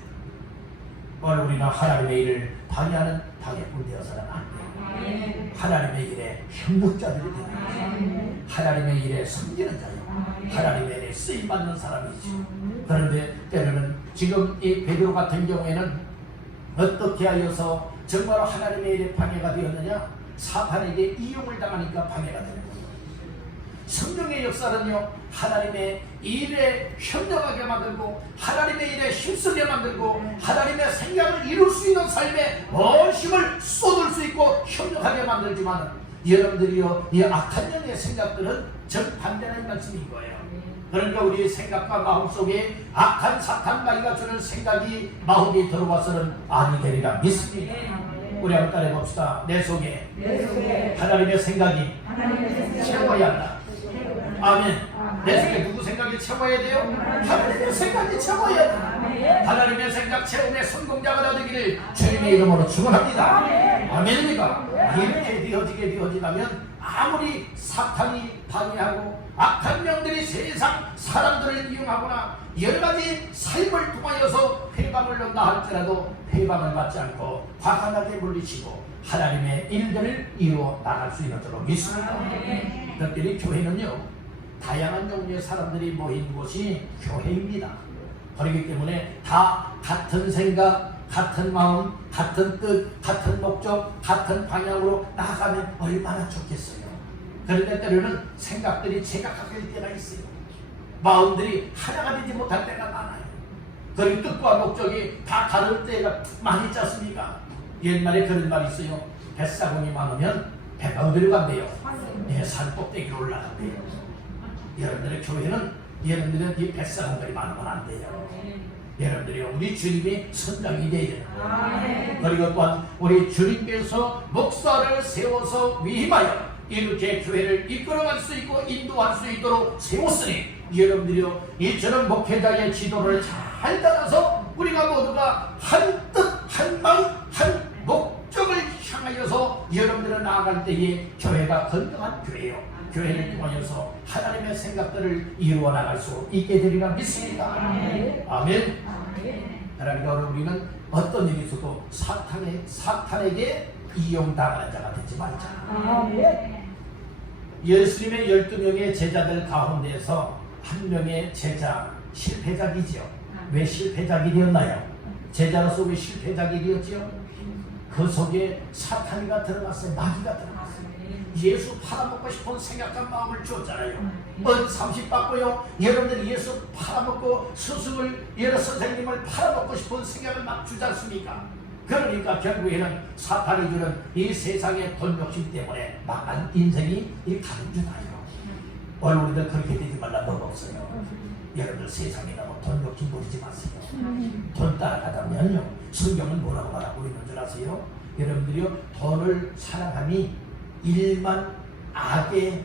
오늘 우리가 하나님의 일을 방해하는 방해꾼 되어서는 안 돼요. 하나님의 일에 협력자들이 돼요. 하나님의 일에 섬기는 자예요. 하나님의 일에 쓰임받는 사람이죠. 그런데 때로는 지금 이 베드로 같은 경우에는 어떻게 하여서 정말로 하나님의 일에 방해가 되었느냐? 사탄에게 이용을 당하니까 방해가 되는 거예요. 성령의 역사는요 하나님의 일에 협력하게 만들고 하나님의 일에 힘쓰게 만들고 하나님의 생각을 이룰 수 있는 삶에 온 힘을 쏟을 수 있고 협력하게 만들지만 여러분들이요 이 악한 영의 생각들은 정반대는 말씀인 거예요. 그러니까 우리의 생각과 마음속에 악한 사탄마귀가 주는 생각이 마음에 들어와서는 아니 되리라 믿습니다. 우리 한번 따라해 봅시다. 내 속에 하나님의 생각이 채워야 한다. 아멘. 내 속에 누구 생각이 채워야 돼요? 하나님의 생각이 채워야 돼요. 하나님의 생각 채움의 성공자가 되기를 주님의 이름으로 축원합니다. 아멘입니까? 이렇게 되어지면 아무리 사탄이 방해하고 악한 영들이 세상 사람들을 이용하거나 여러가지 삶을 통하여서 회방을 넣는다 할지라도 회방을 받지 않고 화관하게 물리치고 하나님의 일들을 이루어 나갈 수 있도록 믿습니다. 특별히 교회는요 다양한 종류의 사람들이 모인 곳이 교회입니다. 그렇기 때문에 다 같은 생각, 같은 마음, 같은 뜻, 같은 목적, 같은 방향으로 나아가면 얼마나 좋겠어요. 그런데 때로는 생각들이 제각각일 때가 있어요. 마음들이 하나가 되지 못할 때가 많아요. 그리고 뜻과 목적이 다 다를 때가 많이 있지 않습니까? 옛말에 그런 말이 있어요. 뱃사공이 많으면 배가 어디로 간대요? 산 꼭대기로 올라간대요. 여러분들의 교회는 여러분들은 이 뱃사공들이 많으면 안 돼요. 여러분들이 우리 주님이 선장이 되어야 돼요. 그리고 또한 우리 주님께서 목사를 세워서 위임하여 이렇게 교회를 이끌어갈 수 있고 인도할 수 있도록 세웠으니 여러분들이요 이처럼 목회자의 지도를 잘 따라서 우리가 모두가 한 뜻, 한 마음, 한 목적을 향하여서 여러분들은 나아갈 때에 교회가 건강한 교회요. 교회를 통하여서 하나님의 생각들을 이루어 나갈 수 있게 되리라 믿습니다. 아멘. 하나님 오늘 우리는 어떤 일이 있어도 사탄에게 이용당하는 자가 되지 말자. 예수님의 12명의 제자들 가운데서 한 명의 제자 실패자이지요. 왜 실패자이 되었나요? 제자로서 왜 실패자이 되었지요? 그 속에 사탄이가 들어갔어요. 마귀가 들어갔어요. 예수 팔아먹고 싶은 생각과 마음을 주었잖아요. 30 받고요. 여러분들 예수 팔아먹고 스승을 여러 선생님을 팔아먹고 싶은 생각을 막 주지 않습니까? 그러니까 결국에는 사탄이 주는 이 세상의 돈 욕심 때문에 망한 인생이 이 가는 주나요. 오늘 우리들 그렇게 되지 말라 법 없어요. 여러분들 세상에 너무 돈 욕심 부리지 마세요. 돈 따라가다면요 성경은 뭐라고 말하고 있는 줄 아세요? 여러분들이요 돈을 사랑함이 일만 악의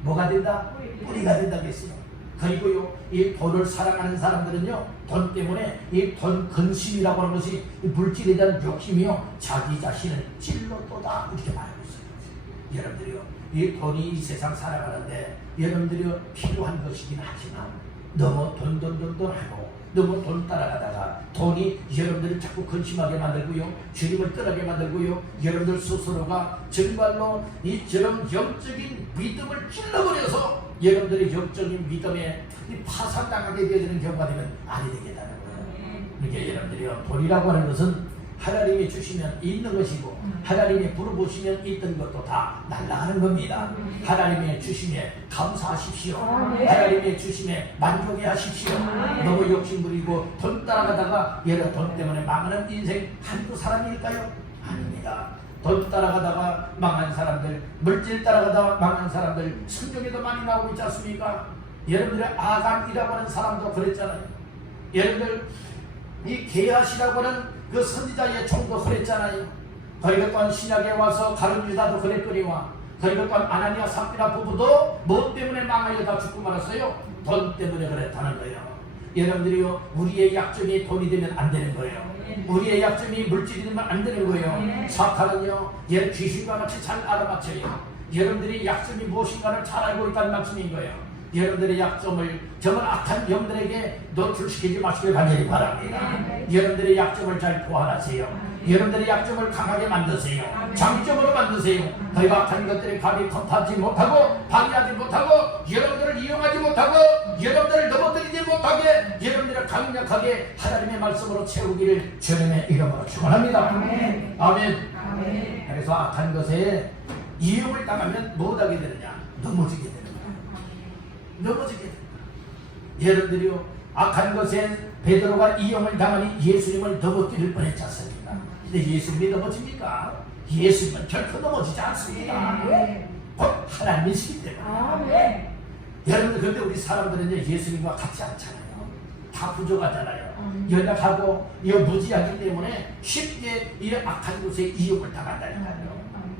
뭐가 된다? 뿌리가 된다고 했어요. 그리고요 이 돈을 사랑하는 사람들은요 돈 때문에 이 돈 근심이라고 하는 것이 물질에 대한 욕심이요 자기 자신을 찔러도다 이렇게 말하고 있어요. 여러분들이요 이 돈이 이 세상 살아가는데 여러분들이요 필요한 것이긴 하지만 너무 돈 하고 너무 돈 따라가다가 돈이 여러분들을 자꾸 근심하게 만들고요 주님을 떠나게 만들고요 여러분들 스스로가 정말로 이처럼 영적인 믿음을 찔러버려서 여러분들의 영적인 믿음에 파산당하게 되어지는 경우가 되면 아니 되겠다는 거예요. 그러니까 여러분들이요 돈이라고 하는 것은 하나님이 주시면 있는 것이고 하나님이 부르보시면 있던 것도 다 날아가는 겁니다. 하나님이 주심에 감사하십시오. 하나님이 주심에 만족해 하십시오. 너무 욕심부리고 돈 따라가다가 여러 돈 때문에 망하는 인생 한두 사람일까요? 아닙니다. 돈 따라가다가 망한 사람들, 물질 따라가다가 망한 사람들 성경에도 많이 나오고 있지 않습니까? 여러분들의 아간이라고 하는 사람도 그랬잖아요. 여러분들 이 게하시라고 하는 그 선지자의 종도 그랬잖아요. 그리고 또한 신약에 와서 가룟 유다도 그랬거니와 그리고 또한 아나니아 삽비라 부부도 뭐 때문에 망하여 다 죽고 말았어요? 돈 때문에 그랬다는 거예요. 여러분들이요 우리의 약점이 돈이 되면 안 되는 거예요. 우리의 약점이 물질이 되면 안 되는 거예요. 사탄은요 얘 귀신과 같이 잘 알아맞혀요. 여러분들이 약점이 무엇인가를 잘 알고 있다는 말씀인 거예요. 여러분들의 약점을 정말 악한 영들에게 노출시키지 마시길 간절히 바랍니다. 여러분들의 약점을 잘 보완하세요. 여러분들의 약점을 강하게 만드세요. 장점으로 만드세요. 그 악한 것들이 감히 컨트롤하지 못하고 방해하지 못하고 여러분들을 이용하지 못하고 여러분들을 넘어뜨리지 못하게 여러분들을 강력하게 하나님의 말씀으로 채우기를 주님의 이름으로 축원합니다. 아멘. 그래서 악한 것에 이용을 당하면 못하게 되느냐? 넘어지게 되느냐? 넘어지게 된다. 여러분들이요 악한 것에 베드로가 이용을 당하니 예수님을 넘어뜨릴 뻔했지 않습니까? 근데 예수님이 넘어집니까? 예수님은 결코 넘어지지 않습니다. 곧 하나님이시기 때문에. 여러분들 그런데 우리 사람들은 예수님과 같지 않잖아요. 다 부족하잖아요. 연약하고 무지하기 때문에 쉽게 이 악한 것에 이용을 당한다니까요.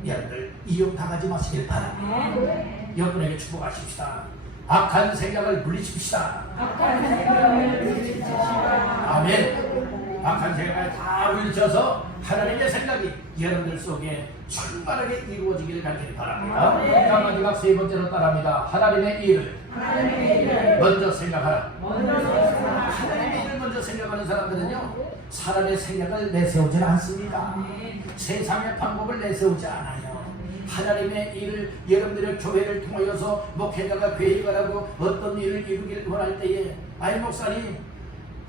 여러분들 이용 당하지 마시길 바랍니다. 여러분에게 축복하십시다. 악한 생각을 물리칩시다. 아멘. 악한 생각을 다 물리쳐서 하나님의 생각이 여러분들 속에 충만하게 이루어지기를 간절히 바랍니다. 자, 마지막 세 번째로 따라합니다. 하나님의 일을 먼저 생각하라. 하나님의 일을 먼저 생각하는 사람들은요 사람의 생각을 내세우지 않습니다. 세상의 방법을 내세우지 않아요. 하나님의 일을 여러분들의 교회를 통하여서 목회자가 계획을 하고 어떤 일을 이루길 원할 때에 아이 목사님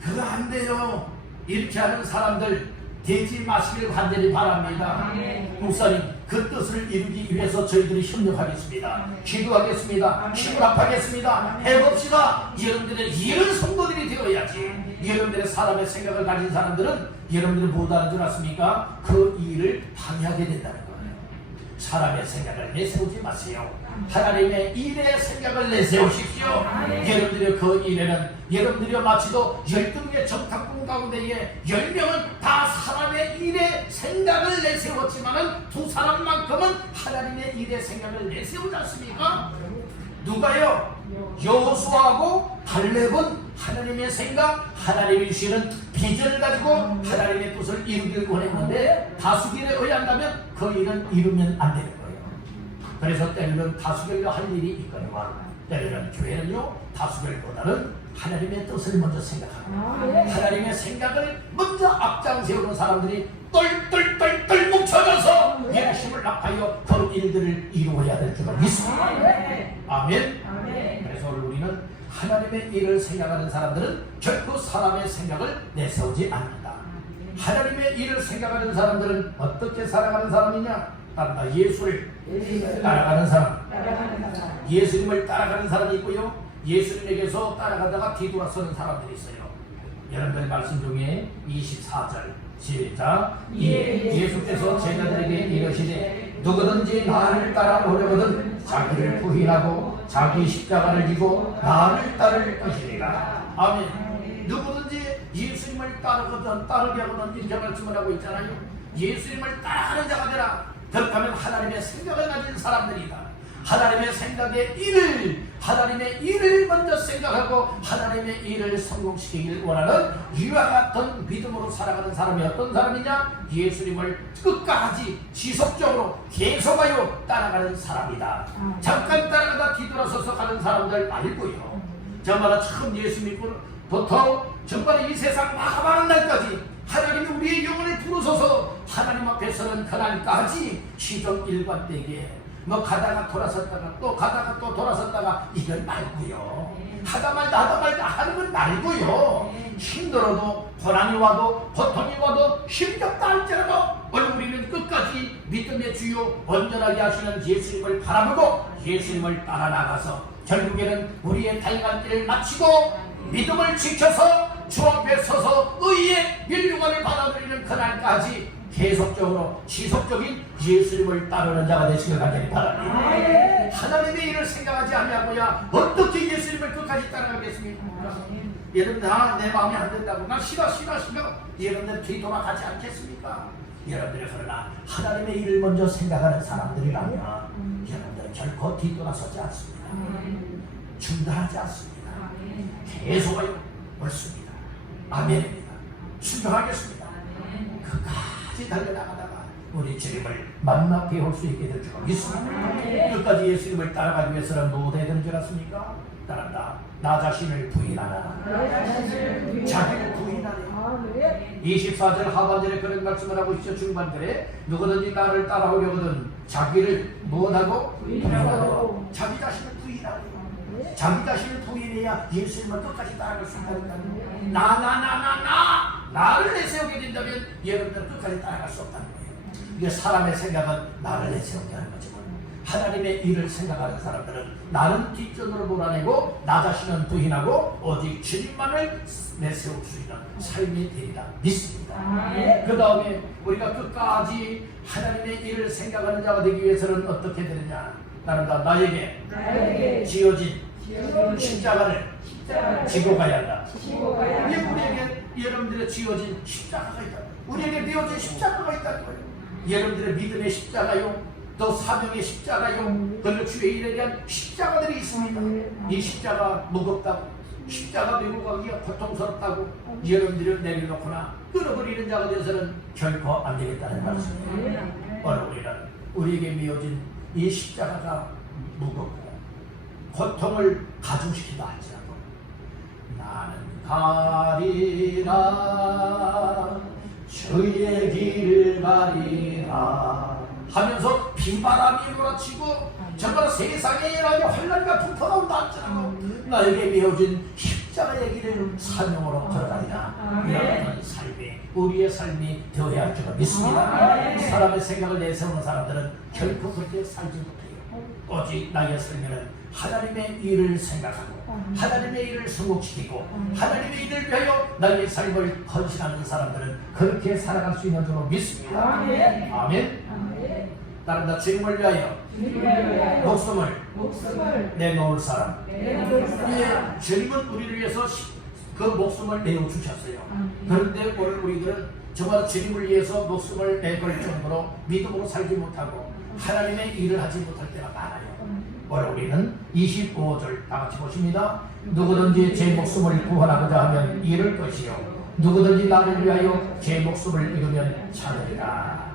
그거 안 돼요 이렇게 하는 사람들 되지 마시길 간절히 바랍니다. 목사님 그 뜻을 이루기 위해서 저희들이 협력하겠습니다. 기도하겠습니다. 힘을 합하겠습니다. 해봅시다. 여러분들의 이런 성도들이 되어야지. 여러분들의 사람의 생각을 가진 사람들은 여러분들이 못하는 줄 아십니까? 그 일을 방해하게 된다는 거예요. 사람의 생각을 내세우지 마세요. 하나님의 일의 생각을 내세우십시오. 여러분들의 그 일에는 여러분들이 마치도 12개 정탐꾼 가운데에 10명은 다 사람의 일의 생각을 내세웠지만은 두 사람만큼은 하나님의 일의 생각을 내세우지 않습니까? 누가요? 여호수아하고 갈렙은 하나님의 생각, 하나님이 주시는 비전을 가지고 하나님의 뜻을 이루길 원했는데 다수결에 의한다면 그 일은 이루면 안 되는 거예요. 그래서 때로는 다수결로 할 일이 있거니와 때로는 교회는요 다수결보다는 하나님의 뜻을 먼저 생각하고 하나님의 생각을 먼저 앞장 세우는 사람들이 똘똘똘똘 뭉쳐져서 열심을 합하여 그 일들을 이루어야 될 줄을 믿습니다. 아멘. 그래서 우리는 하나님의 일을 생각하는 사람들은 결코 사람의 생각을 내세우지 않는다. 하나님의 일을 생각하는 사람들은 어떻게 살아가는 사람이냐? 따라 예수를 따라가는 사람, 예수님을 따라가는 사람이 있고요, 예수님에게서 따라가다가 뒤돌아서는 사람들이 있어요. 여러분들 말씀 중에 24절 시작. 예수께서 제자들에게 이르시되 누구든지 나를 따라오려거든 자기를 부인하고 자기 십자가를 지고 나를 따를 것이니라. 아멘. 누구든지 예수님을 따르게 하거든 이렇게 말씀을 하고 있잖아요. 예수님을 따라가는 자가 되라. 그렇다면 하나님의 생각을 가진 사람들이다. 하나님의 생각의 하나님의 일을 먼저 생각하고 하나님의 일을 성공시키길 원하는 이와 같은 믿음으로 살아가는 사람이 어떤 사람이냐? 예수님을 끝까지 지속적으로 계속하여 따라가는 사람이다. 잠깐 따라가다 뒤돌아서서 가는 사람들 말고요. 정말 처음 예수 믿고부터 정말 이 세상 마감하는 날까지 하나님이 우리의 영혼을 부르셔서 하나님 앞에서는 그날까지 시정 일관되게 가다가 돌아섰다가 또 가다가 또 돌아섰다가 이건 말고요. 하다 말다 하는 건 말고요. 힘들어도 고난이 와도 고통이 와도 힘겹다 할지라도 우리는 끝까지 믿음의 주요 온전하게 하시는 예수님을 바라보고 예수님을 따라 나가서 결국에는 우리의 다양한 길을 마치고 믿음을 지켜서 주 앞에 서서 의의 멸류관을 받아들이는 그날까지 계속적으로 지속적인 예수님을 따르는 자가 되시길 간절히 바랍니다. 하나님의 일을 생각하지 않냐고야 어떻게 예수님을 끝까지 따라가겠습니까? 여러분들 내 마음에 안 된다고 나 싫어 여러분들 뒤돌아가지 않겠습니까? 여러분들이 그러나 하나님의 일을 먼저 생각하는 사람들이라면 여러분들은 결코 뒤돌아서지 않습니다. 중단하지 않습니다. 계속하여 옳습니다. 아멘입니다. 순종하겠습니다. 끝까지 달려나가다가 우리 주님을 만나 뵈올 수 있게 될 줄 믿습니다. 끝까지 예수님을 따라가기 위해서는 무엇 해야 되는 줄 아십니까? 따른다. 나 자신을 부인하라. 자기를 부인하라. 24절 하반절에 그런 말씀을 하고 있죠. 중반절에 누구든지 나를 따라오려거든 자기를 무엇하고? 부인하고 자기 자신을 부인하고 자기 자신을 부인해야 예수님을 끝까지 따라갈 수 있다니까요. 나를 내세우게 된다면 여러분들은 끝까지 따라갈 수 없다는 거예요. 이게 사람의 생각은 나를 내세우게 하는 거지만 하나님의 일을 생각하는 사람들은 나는 뒷전으로 몰아내고 나 자신은 부인하고 오직 주님만을 내세울 수 있는 삶이 되리라 믿습니다. 그 다음에 우리가 끝까지 하나님의 일을 생각하는 자가 되기 위해서는 어떻게 되느냐? 나는 다 나에게 지어진 십자가를 지고 가야 한다. 우리에게 여러분들의 지어진 십자가가 있다. 우리에게 내어진 십자가가 있다는 거예요. 여러분들의 믿음의 십자가요, 또 사명의 십자가요, 그리고 주의 일에 대한 십자가들이 있습니다. 이 십자가 무겁다고, 십자가 메고 가기가 고통스럽다고 여러분들이 내려놓거나 끊어버리는 자가 되어서는 결코 안 되겠다는 말씀이에요. 우리는 우리에게 메어진 이 십자가가 무겁고 고통을 가중시키다 할지라도 나는 가리라 주의 길 가리라 하면서 비바람이 몰아치고 정말 세상에 일하며 환란과 풍파가 날지라도 나에게 메어진 십자가의 길을 사명으로 걸어가리라. 이런 삶이 우리의 삶이 되어야 할 줄 믿습니다. 사람의 생각을 내세우는 사람들은 결코 그렇게 살지 못해요. 오직 나의 삶에는 하나님의 일을 생각하고 하나님의 일을 성공시키고 하나님의 일을 위하여 나의 삶을 헌신하는 사람들은 그렇게 살아갈 수 있는 줄 믿습니다. 아멘. 다른 다 주님을 위하여 목숨을 내놓을 사람. 주님은 우리를 위해서 그 목숨을 내어 주셨어요. 그런데 오늘 우리들은 정말 주님을 위해서 목숨을 내걸 정도로 믿음으로 살지 못하고 하나님의 일을 하지 못할 때가 많아요. 오늘 우리는 25절 다 같이 보십니다. 누구든지 제 목숨을 구원하고자 하면 잃을 것이요 누구든지 나를 위하여 제 목숨을 잃으면 찾으리라.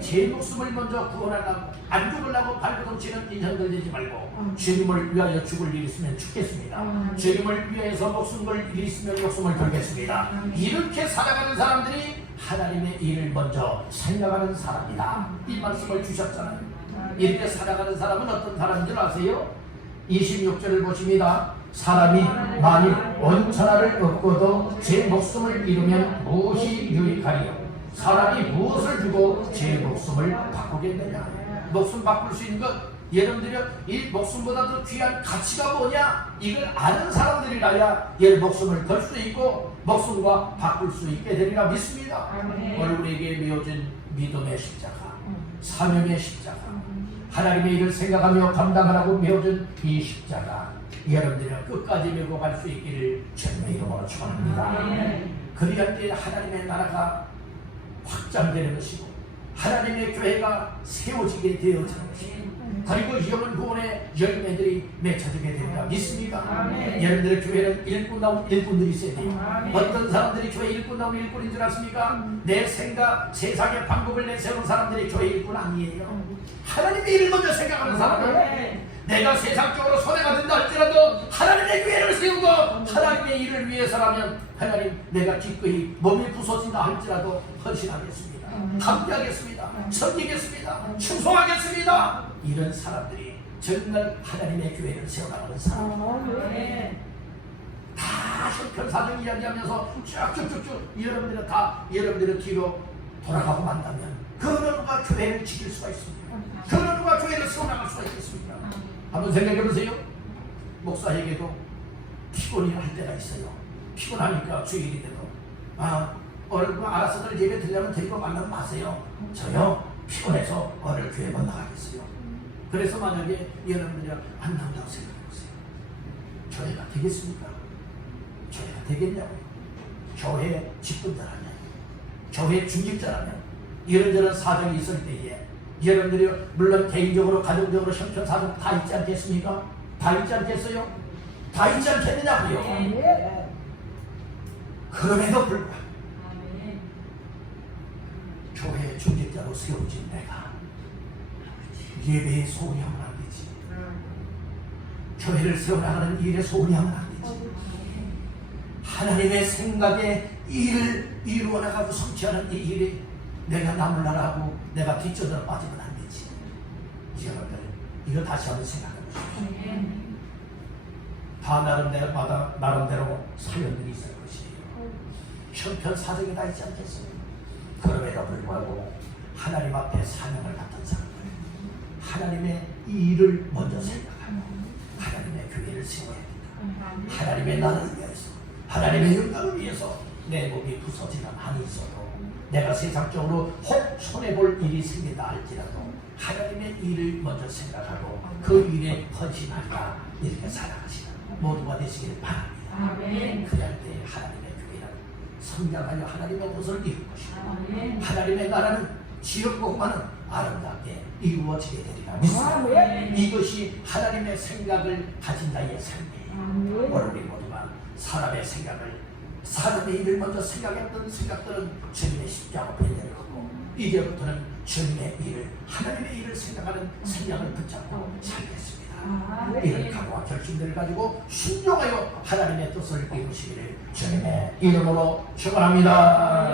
제 목숨을 먼저 구원하려고 안 죽으려고 발버둥치는 인생들 되지 말고 주님을 위하여 죽을 일이 있으면 죽겠습니다. 주님을 위해서 목숨을 일이 있으면 목숨을 걸겠습니다. 이렇게 살아가는 사람들이 하나님의 일을 먼저 생각하는 사람이다. 이 말씀을 주셨잖아요. 이렇게 살아가는 사람은 어떤 사람인 줄 아세요? 26절을 보십니다. 사람이 만일 원천하를 얻고도 제 목숨을 잃으면 무엇이 유익하리요? 사람이 무엇을 주고 제 목숨을 바꾸겠느냐? 목숨 바꿀 수 있는 것, 여러분들이 이 목숨보다 더 귀한 가치가 뭐냐? 이걸 아는 사람들이라야 얘 목숨을 걸 수 있고 목숨과 바꿀 수 있게 되리라 믿습니다. 오늘 우리에게 메어진 믿음의 십자가, 사명의 십자가, 하나님의 일을 생각하며 감당하라고 메어진 이 십자가, 여러분들이 끝까지 메고 갈 수 있기를 주님의 이름으로 축원합니다. 그리할 때 하나님의 나라가 확장되는 것이고 하나님의 교회가 세워지게 되어지는 것이고 그리고 영원 구원의 열매들이 맺혀지게 된다 믿습니다. 여러분들의 교회는 일꾼다운 일꾼들이 있어야 돼요. 어떤 사람들이 교회 일꾼다운 일꾼인 줄 아십니까? 내 생각, 세상의 방법을 내세우는 사람들이 교회 일꾼 아니에요. 하나님의 일을 먼저 생각하는 사람들. 내가 세상적으로 손해가 된다 할지라도 하나님의 교회를 세우고 하나님의 일을 위해서라면 하나님 내가 기꺼이 몸이 부서진다 할지라도 헌신하겠습니다. 감사하겠습니다. 섬기겠습니다. 충성하겠습니다. 이런 사람들이 정말 하나님의 교회를 세워나가는 사람. 다 형편사정 이야기하면서 쭉쭉쭉쭉 여러분들은 다 여러분들의 뒤로 돌아가고 만나면 그 어느 누가 교회를 지킬 수가 있습니다. 그 어느 누가 교회를 세워나갈 수가 있겠습니까? 한번 생각해보세요. 목사에게도 피곤이 할 때가 있어요. 피곤하니까 주일이 돼도 오늘 알아서들 예배 드리려면 데리고 만나면 마세요. 저요 피곤해서 오늘 교회 못 나가겠어요. 그래서 만약에 여러분들이 안 나온다고 생각해보세요. 교회가 되겠습니까? 교회가 되겠냐고요. 교회 직분자라면, 교회 중직자라면 이런저런 사정이 있을 때에 여러분들이 물론 개인적으로 가정적으로 형편사정 다 있지 않겠습니까? 다 있지 않겠어요? 다 있지 않겠느냐고요. 그럼에도 불구하고 교회 중직자로 세워진 내가 예배에 소홀히 하면 안 되지. 교회를 세워나가는 일에 소홀히 하면 안 되지. 하나님의 생각에 일을 이루어나가고 성취하는 이 일에 내가 나물나라하고 내가 뒷전으로 빠지면 안 되지. 여러분들 이거 다시 한번 생각해 보십시오. 다 나름대로 사연들이 있을 것이에요. 형편 사정이 다 있지 않겠어요? 그럼에도 불구하고 하나님 앞에 사명을 갖던 사람들, 하나님의 일을 먼저 생각하고 하나님의 교회를 세워야 된다. 하나님의 나라를 위해서, 하나님의 영광을 위해서 내 몸이 부서지는 한이 있어도 내가 세상적으로 혹 손해볼 일이 생긴다 할지라도 하나님의 일을 먼저 생각하고 그 일에 헌신하리라. 이렇게 살아가시는 모두가 되시기를 바랍니다. 그럴 때 하나님의 교회는 성장하여 하나님의 뜻을 이룰 것이고 하나님의 나라는 지역보고만은 아름답게 이루어지게 되리라 믿습니다. 이것이 하나님의 생각을 가진 자의 삶이에요. 오늘 우리 모두가 사람의 생각을, 사람의 일을 먼저 생각했던 생각들은 주님의 십자가 배대를 하고 이제부터는 주님의 일을, 하나님의 일을 생각하는 생각을 붙잡고 살겠습니다. 이런 각오와 결심들을 가지고 순종하여 하나님의 뜻을 이루시기를 주님의 이름으로 축원합니다.